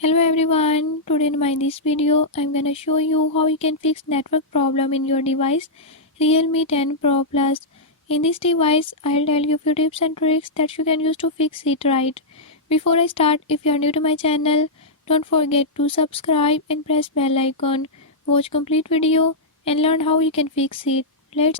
Hello everyone, today in this video I'm gonna show you how you can fix network problem in your device Realme 10 Pro Plus. In this device I'll tell you few tips and tricks that you can use to fix it right. Before I start, if you are new to my channel, don't forget to subscribe and press bell icon. Watch complete video and learn how you can fix it. Let's